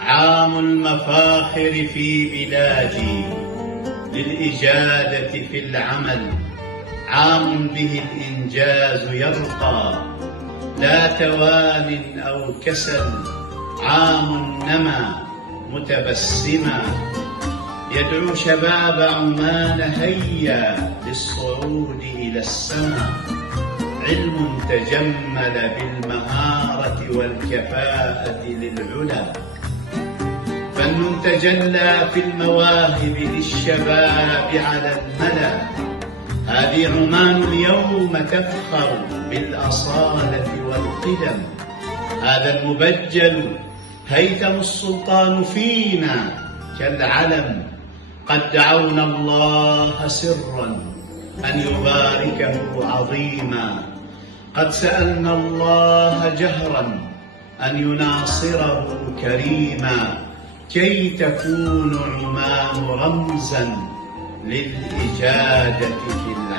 عام المفاخر في بلادي للإجادة في العمل، عام به الإنجاز يرقى لا توان أو كسل، عام نما متبسما يدعو شباب عمان هيا للصعود إلى السما، علم تجمل بالمهارة والكفاءة للعلا، فن تجلى في المواهب للشباب على الملا، هذه عمان اليوم تفخر بالأصالة والقدم، هذا المبجل هيثم السلطان فينا كالعلم، قد دعونا الله سرا أن يباركه عظيما، قد سألنا الله جهرا أن يناصره كريما، كي تكون عمان رمزا للإجادة في العالم.